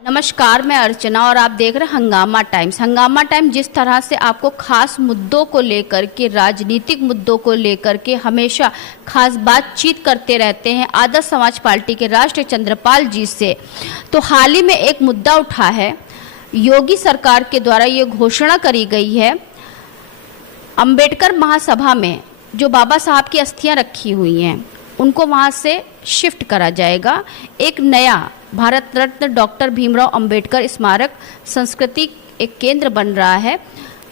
नमस्कार, मैं अर्चना और आप देख रहे हैं हंगामा टाइम्स। हंगामा टाइम्स जिस तरह से आपको खास मुद्दों को लेकर के, राजनीतिक मुद्दों को लेकर के हमेशा खास बातचीत करते रहते हैं आदर्श समाज पार्टी के राष्ट्रीय चंद्रपाल जी से, तो हाल ही में एक मुद्दा उठा है। योगी सरकार के द्वारा ये घोषणा करी गई है, अंबेडकर महासभा में जो बाबा साहब की अस्थियां रखी हुई हैं उनको वहां से शिफ्ट करा जाएगा। एक नया भारत रत्न डॉक्टर भीमराव अंबेडकर स्मारक सांस्कृतिक एक केंद्र बन रहा है,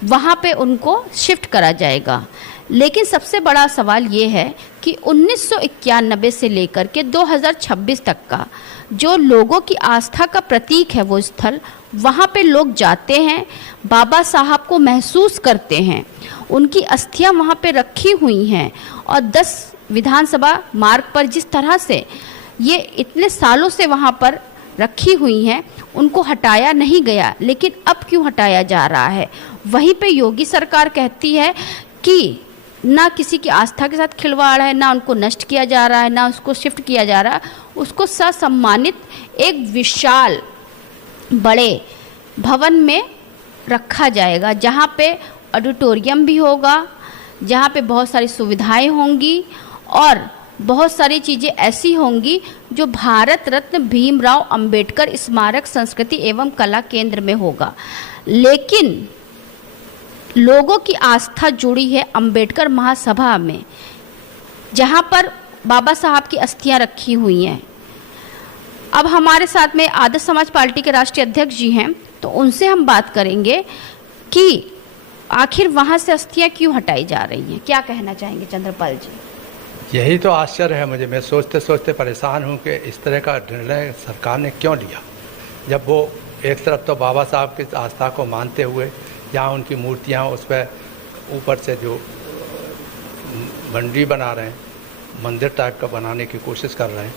वहाँ पे उनको शिफ्ट करा जाएगा। लेकिन सबसे बड़ा सवाल ये है कि 1991 से लेकर के 2026 तक का जो लोगों की आस्था का प्रतीक है वो स्थल, वहाँ पे लोग जाते हैं, बाबा साहब को महसूस करते हैं, उनकी अस्थियां वहाँ पे रखी हुई हैं और 10 विधानसभा मार्ग पर जिस तरह से ये इतने सालों से वहाँ पर रखी हुई हैं उनको हटाया नहीं गया, लेकिन अब क्यों हटाया जा रहा है? वहीं पे योगी सरकार कहती है कि ना किसी की आस्था के साथ खिलवाड़ है, ना उनको नष्ट किया जा रहा है, ना उसको शिफ्ट किया जा रहा है। उसको ससम्मानित एक विशाल बड़े भवन में रखा जाएगा, जहाँ पे ऑडिटोरियम भी होगा, जहाँ पे बहुत सारी सुविधाएं होंगी और बहुत सारी चीज़ें ऐसी होंगी जो भारत रत्न भीमराव अंबेडकर स्मारक संस्कृति एवं कला केंद्र में होगा। लेकिन लोगों की आस्था जुड़ी है अंबेडकर महासभा में, जहाँ पर बाबा साहब की अस्थियां रखी हुई हैं। अब हमारे साथ में आदर्श समाज पार्टी के राष्ट्रीय अध्यक्ष जी हैं, तो उनसे हम बात करेंगे कि आखिर वहाँ से अस्थियां क्यों हटाई जा रही हैं। क्या कहना चाहेंगे चंद्रपाल जी? यही तो आश्चर्य है मुझे। मैं सोचते सोचते परेशान हूँ कि इस तरह का निर्णय सरकार ने क्यों लिया, जब वो एक तरफ तो बाबा साहब की आस्था को मानते हुए जहाँ उनकी मूर्तियाँ उस पर ऊपर से जो बंडी बना रहे हैं, मंदिर टाइप का बनाने की कोशिश कर रहे हैं,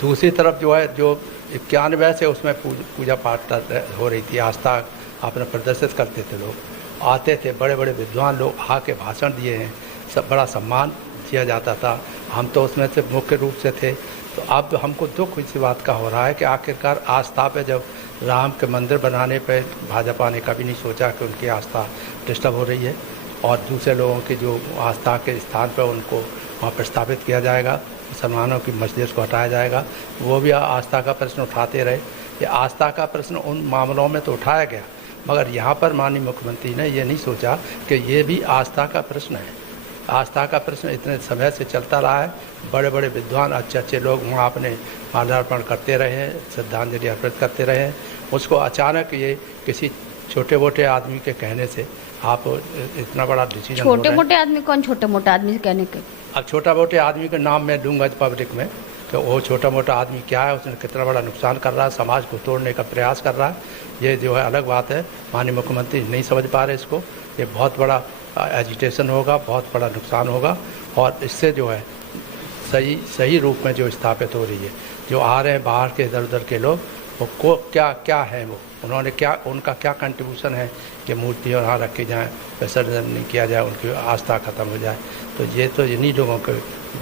दूसरी तरफ जो है जो 91 से उसमें पूजा पाठ हो रही थी, आस्था अपना प्रदर्शित करते थे, लोग आते थे, बड़े बड़े विद्वान लोग आके भाषण दिए हैं, सब बड़ा सम्मान किया जाता था, हम तो उसमें से मुख्य रूप से थे। तो अब हमको दुख इसी बात का हो रहा है कि आखिरकार आस्था पे जब राम के मंदिर बनाने पे भाजपा ने कभी नहीं सोचा कि उनकी आस्था डिस्टर्ब हो रही है और दूसरे लोगों की जो आस्था के स्थान पर उनको वहाँ प्रस्तावित किया जाएगा, मुसलमानों की मस्जिद को हटाया जाएगा। वो भी आस्था का प्रश्न उठाते रहे। ये आस्था का प्रश्न उन मामलों में तो उठाया गया, मगर यहाँ पर माननीय मुख्यमंत्री ने ये नहीं सोचा कि ये भी आस्था का प्रश्न है। आस्था का प्रश्न इतने समय से चलता रहा है, बड़े बड़े विद्वान अच्छे अच्छे लोग वहाँ अपने माल्यार्पण करते रहे हैं, श्रद्धांजलि अर्पित करते रहे हैं। उसको अचानक ये किसी छोटे मोटे आदमी के कहने से आप इतना बड़ा डिसीजन। छोटे मोटे आदमी कौन? छोटे मोटे आदमी कहने के अब छोटा मोटे आदमी के नाम मैं दूंगा पब्लिक में, तो वो छोटा मोटा आदमी क्या है, उसने कितना बड़ा नुकसान कर रहा है, समाज को तोड़ने का प्रयास कर रहा है, ये जो है अलग बात है। माननीय मुख्यमंत्री नहीं समझ पा रहे इसको। ये बहुत बड़ा एजिटेशन होगा, बहुत बड़ा नुकसान होगा और इससे जो है सही रूप में जो स्थापित हो रही है, जो आ रहे हैं बाहर के इधर उधर के लोग, वो को क्या है, वो उन्होंने उनका क्या कंट्रीब्यूशन है कि मूर्तियाँ वहाँ रखी जाएँ, विसर्जन नहीं किया जाए, उनकी आस्था ख़त्म हो जाए। तो ये तो इन्हीं लोगों के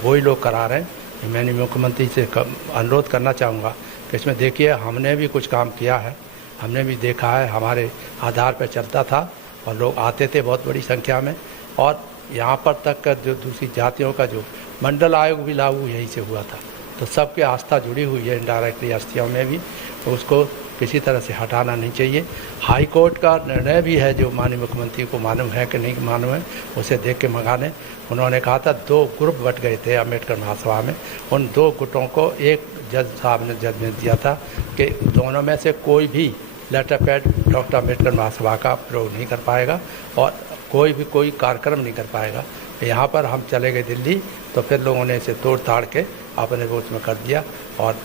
वही लोग करा रहे हैं। मैंने मुख्यमंत्री से अनुरोध करना चाहूँगा कि इसमें देखिए, हमने भी कुछ काम किया है, हमने भी देखा है, हमारे आधार पर चलता था और लोग आते थे बहुत बड़ी संख्या में, और यहाँ पर तक का जो दूसरी जातियों का जो मंडल आयोग भी लागू यहीं से हुआ था। तो सबकी आस्था जुड़ी हुई है इनडायरेक्टली अस्थियों में भी, तो उसको किसी तरह से हटाना नहीं चाहिए। हाई कोर्ट का निर्णय भी है जो माननीय मुख्यमंत्री को मालूम है कि नहीं मालूम है, उसे देख के मंगाने। उन्होंने कहा था 2 ग्रुप बट गए थे अम्बेडकर महासभा में, उन 2 गुटों को एक जज साहब ने जजमेंट दिया था कि दोनों में से कोई भी लेटर पैड डॉक्टर अम्बेडकर महासभा का प्रयोग नहीं कर पाएगा और कोई कार्यक्रम नहीं कर पाएगा। यहाँ पर हम चले गए दिल्ली, तो फिर लोगों ने इसे तोड़ ताड़ के अपने वो उसमें कर दिया और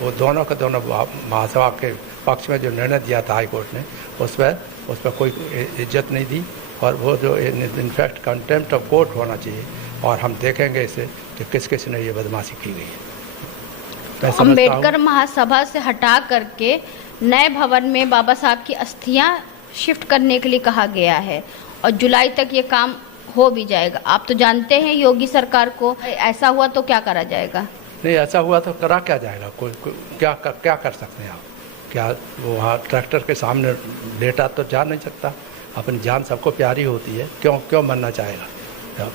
वो दोनों का दोनों महासभा के पक्ष में जो निर्णय दिया था हाई कोर्ट ने, उस पर कोई इज्जत नहीं दी और वो जो इनफैक्ट कंटेम्प्ट ऑफ कोर्ट होना चाहिए। और हम देखेंगे इसे कि किस किस ने ये बदमाशी की गई है। अम्बेडकर महासभा से हटा करके नए भवन में बाबा साहब की अस्थियां शिफ्ट करने के लिए कहा गया है और जुलाई तक ये काम हो भी जाएगा। आप तो जानते हैं योगी सरकार को, ऐसा हुआ तो क्या करा जाएगा? नहीं, ऐसा हुआ तो करा क्या जाएगा? क्या कर सकते हैं आप? क्या वो वहाँ ट्रैक्टर के सामने लेटा तो जा नहीं सकता? अपनी जान सबको प्यारी होती है, क्यों मरना चाहेगा?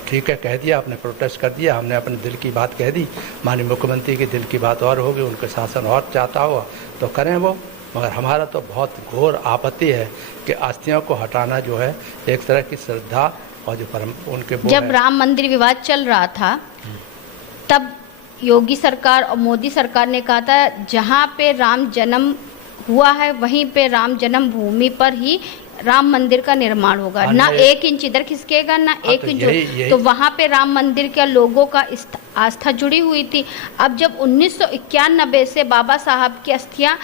ठीक है, कह दिया, आपने प्रोटेस्ट कर दिया, हमने अपने दिल की बात कह दी। माननीय मुख्यमंत्री की दिल की बात और होगी, उनके शासन और चाहता हुआ तो करें वो, मगर हमारा तो बहुत घोर आपत्ति है कि अस्थियों को हटाना जो है एक तरह की श्रद्धा और जो परम उनके जब राम मंदिर विवाद चल रहा था तब योगी सरकार और मोदी सरकार ने कहा था जहाँ पे राम जन्म हुआ है वहीं पे राम जन्म भूमि पर ही राम मंदिर का निर्माण होगा, ना 1 इंच इधर खिसकेगा ना 1 इंच, तो वहाँ पे राम मंदिर के लोगों का आस्था जुड़ी हुई थी। अब जब 1991 से बाबा साहब की अस्थियां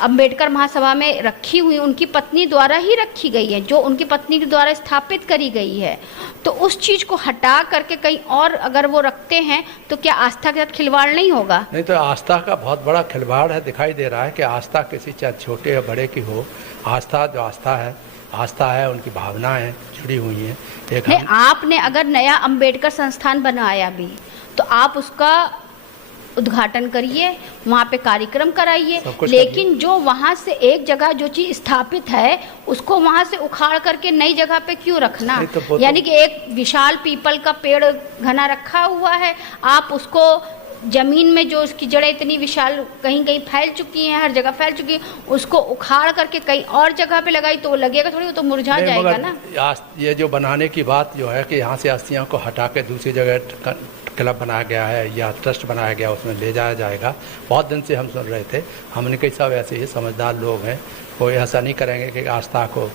अंबेडकर महासभा में रखी हुई, उनकी पत्नी द्वारा ही रखी गई है, जो उनकी पत्नी के द्वारा स्थापित करी गई है, तो उस चीज को हटा करके कहीं और अगर वो रखते हैं तो क्या आस्था के साथ खिलवाड़ नहीं होगा? नहीं, तो आस्था का बहुत बड़ा खिलवाड़ है। दिखाई दे रहा है कि आस्था किसी चाहे छोटे या बड़े की हो, आस्था जो आस्था है उनकी भावनाएं जुड़ी हुई हैं। नहीं, आपने अगर नया अंबेडकर संस्थान बनाया भी तो आप उसका उद्घाटन करिए, वहाँ पे कार्यक्रम कराइए, लेकिन जो वहाँ से एक जगह जो चीज स्थापित है उसको वहाँ से उखाड़ करके नई जगह पे क्यों रखना? यानी कि एक विशाल पीपल का पेड़ घना रखा हुआ है, आप उसको जमीन में जो उसकी जड़ें इतनी विशाल कहीं कहीं फैल चुकी हैं, हर जगह फैल चुकी है, उसको उखाड़ करके कहीं और जगह पे लगाई तो वो लगेगा थोड़ी, वो तो मुरझा जाएगा ना। ये जो बनाने की बात जो है कि यहाँ से अस्थियों को हटा के दूसरी जगह क्लब बनाया गया है या ट्रस्ट बनाया गया, उसमें ले जाया जाएगा, बहुत दिन से हम सुन रहे थे। हमने कई सब ऐसे ही समझदार लोग हैं, कोई ऐसा नहीं करेंगे कि आस्था को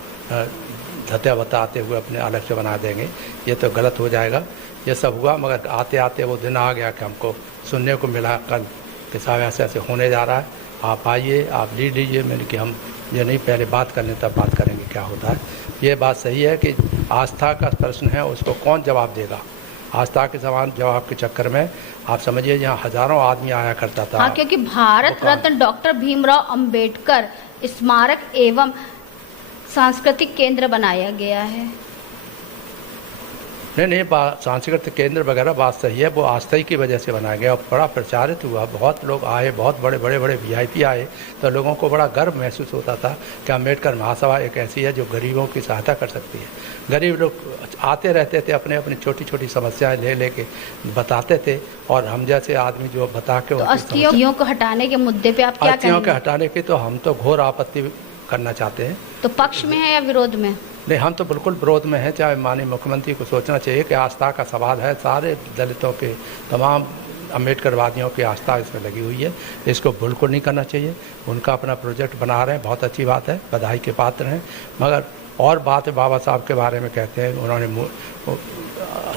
धत्या बताते हुए अपने अलग से बना देंगे, ये तो गलत हो जाएगा। ये सब हुआ, मगर आते आते वो दिन आ गया कि हमको सुनने को मिला कल कि साहब ऐसे ऐसे होने जा रहा है, आप आइए, आप लीड लीजिए। मैंने कि हम ये नहीं, पहले बात करने तब बात करेंगे क्या होता है। ये बात सही है कि आस्था का प्रश्न है, उसको कौन जवाब देगा? आस्था के समान जवाब के चक्कर में आप समझिए यहाँ हजारों आदमी आया करता था। हाँ, क्योंकि भारत रत्न डॉक्टर भीमराव अंबेडकर स्मारक एवं सांस्कृतिक केंद्र बनाया गया है। नहीं, सांस्कृतिक केंद्र वगैरह बात सही है, वो आस्था की वजह से बनाया गया और बड़ा प्रचारित हुआ, बहुत लोग आए, बहुत बड़े VIP आए, तो लोगों को बड़ा गर्व महसूस होता था कि अम्बेडकर महासभा एक ऐसी है जो गरीबों की सहायता कर सकती है। गरीब लोग आते रहते थे, अपनी छोटी समस्याएं ले के बताते थे, और हम जैसे आदमी जो बता के तो अस्थियों को हटाने के मुद्दे पे आप क्या कहेंगे? अस्थियों के हटाने की तो हम तो घोर आपत्ति करना चाहते हैं। तो पक्ष में है या विरोध में? नहीं, हम तो बिल्कुल विरोध में हैं। चाहे माननीय मुख्यमंत्री को सोचना चाहिए कि आस्था का सवाल है, सारे दलितों के, तमाम अम्बेडकरवादियों की आस्था इसमें लगी हुई है, इसको बिल्कुल नहीं करना चाहिए। उनका अपना प्रोजेक्ट बना रहे हैं, बहुत अच्छी बात है, बधाई के पात्र हैं। मगर और बात है, बाबा साहब के बारे में कहते हैं, उन्होंने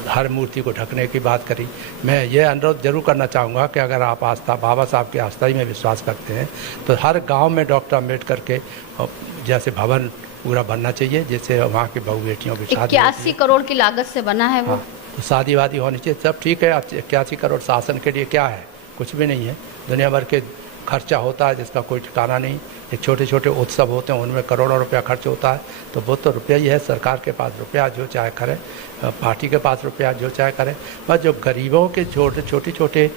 हर मूर्ति को ढकने की बात करी। मैं ये अनुरोध जरूर करना चाहूँगा कि अगर आप बाबा साहब की आस्था ही में विश्वास करते हैं तो हर गाँव में डॉक्टर अम्बेडकर के जैसे भवन पूरा बनना चाहिए, जिससे वहाँ की बहू बेटियों की शादी। 81 करोड़ की लागत से बना है वो। हाँ, तो शादी वादी होनी चाहिए, सब ठीक है। 81 करोड़ शासन के लिए क्या है? कुछ भी नहीं है। दुनिया भर के खर्चा होता है जिसका कोई ठिकाना नहीं। एक छोटे उत्सव होते हैं, उनमें करोड़ों रुपया खर्च होता है, तो वो तो रुपया ही है। सरकार के पास रुपया जो चाहे करे, पार्टी के पास रुपया जो चाहे करे, बस जो गरीबों के छोटे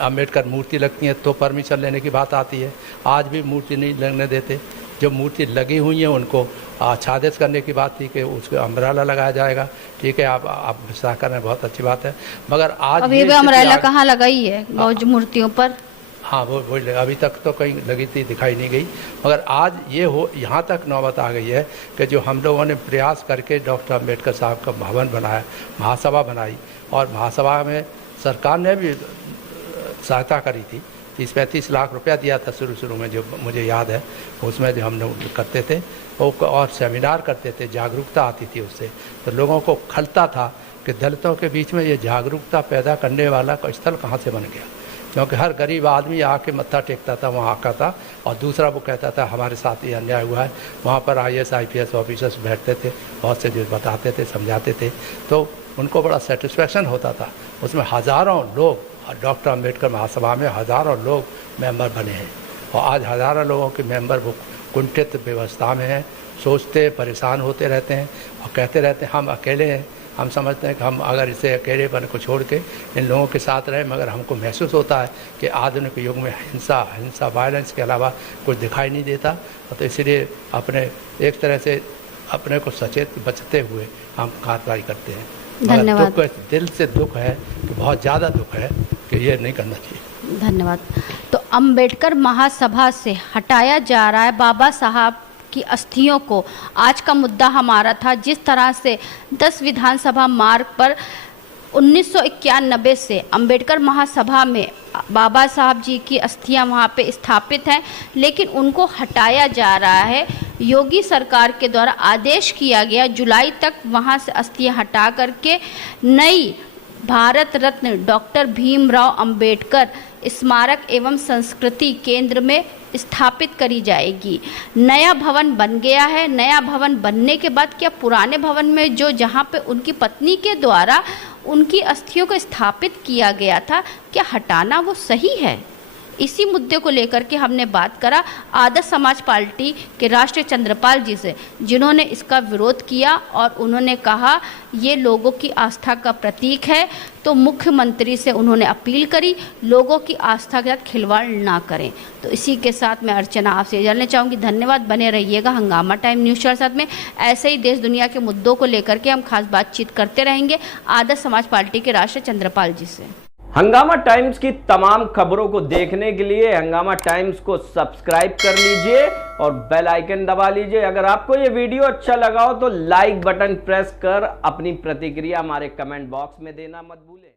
अम्बेडकर मूर्ति लगती है तो परमिशन लेने की बात आती है। आज भी मूर्ति नहीं लगने देते। जो मूर्ति लगी हुई है उनको आच्छादित करने की बात थी कि उसको अम्ब्रेला लगाया जाएगा। ठीक है, आप विश्वास कर रहे हैं, बहुत अच्छी बात है। मगर आज अभी भी अम्ब्रेला कहाँ लगाई है मूर्तियों पर? हाँ, वो अभी तक तो कहीं लगी थी, दिखाई नहीं गई। मगर आज ये यहाँ तक नौबत आ गई है कि जो हम लोगों ने प्रयास करके डॉक्टर अम्बेडकर साहब का भवन बनाया, महासभा बनाई, और महासभा में सरकार ने भी सहायता करी थी। 30-35 लाख रुपया दिया था शुरू में, जो मुझे याद है। उसमें जो हम लोग करते थे और सेमिनार करते थे, जागरूकता आती थी उससे, तो लोगों को खलता था कि दलितों के बीच में ये जागरूकता पैदा करने वाला का स्थल कहाँ से बन गया। क्योंकि हर गरीब आदमी आके मत्था टेकता था, वहाँ आका था, और दूसरा वो कहता था हमारे साथ ये अन्याय हुआ है। वहाँ पर IAS IPS ऑफिसर्स बैठते थे, बहुत से जो बताते थे, समझाते थे, तो उनको बड़ा सेटिस्फेक्शन होता था। उसमें हज़ारों लोग, डॉक्टर अम्बेडकर महासभा में हज़ारों लोग मेंबर बने हैं, और आज हज़ारों लोगों के मेंबर वो कुंठित व्यवस्था में हैं, सोचते परेशान होते रहते हैं और कहते रहते हैं हम अकेले हैं, हम समझते हैं कि हम अगर इसे अकेलेपन को छोड़ के इन लोगों के साथ रहें, मगर हमको महसूस होता है कि आधुनिक युग में हिंसा वायलेंस के अलावा कुछ दिखाई नहीं देता। तो इसलिए अपने एक तरह से अपने को सचेत बचते हुए हम कार्रवाई करते हैं। धन्यवाद। दुख दिल से दुख है कि बहुत ज़्यादा दुख है कि ये नहीं करना चाहिए। धन्यवाद। तो अंबेडकर महासभा से हटाया जा रहा है बाबा साहब की अस्थियों को। आज का मुद्दा हमारा था जिस तरह से 10 विधानसभा मार्ग पर 1991 से अंबेडकर महासभा में बाबा साहब जी की अस्थियां वहां पे स्थापित हैं, लेकिन उनको हटाया जा रहा है। योगी सरकार के द्वारा आदेश किया गया जुलाई तक वहां से अस्थियां हटा करके नई भारत रत्न डॉक्टर भीमराव अंबेडकर स्मारक एवं संस्कृति केंद्र में स्थापित करी जाएगी। नया भवन बन गया है। नया भवन बनने के बाद क्या पुराने भवन में जो जहाँ पे उनकी पत्नी के द्वारा उनकी अस्थियों को स्थापित किया गया था, क्या हटाना वो सही है? इसी मुद्दे को लेकर के हमने बात करा आदर्श समाज पार्टी के राष्ट्रीय चंद्रपाल जी से, जिन्होंने इसका विरोध किया और उन्होंने कहा ये लोगों की आस्था का प्रतीक है। तो मुख्यमंत्री से उन्होंने अपील करी लोगों की आस्था के साथ खिलवाड़ ना करें। तो इसी के साथ मैं अर्चना आपसे जानना चाहूँगी। धन्यवाद। बने रहिएगा हंगामा टाइम न्यूज़ चैनल साथ में। ऐसे ही देश दुनिया के मुद्दों को लेकर के हम खास बातचीत करते रहेंगे आदर्श समाज पार्टी के राष्ट्रीय चंद्रपाल जी से। हंगामा टाइम्स की तमाम खबरों को देखने के लिए हंगामा टाइम्स को सब्सक्राइब कर लीजिए और बेल आइकन दबा लीजिए। अगर आपको ये वीडियो अच्छा लगा हो तो लाइक बटन प्रेस कर अपनी प्रतिक्रिया हमारे कमेंट बॉक्स में देना मत भूलें।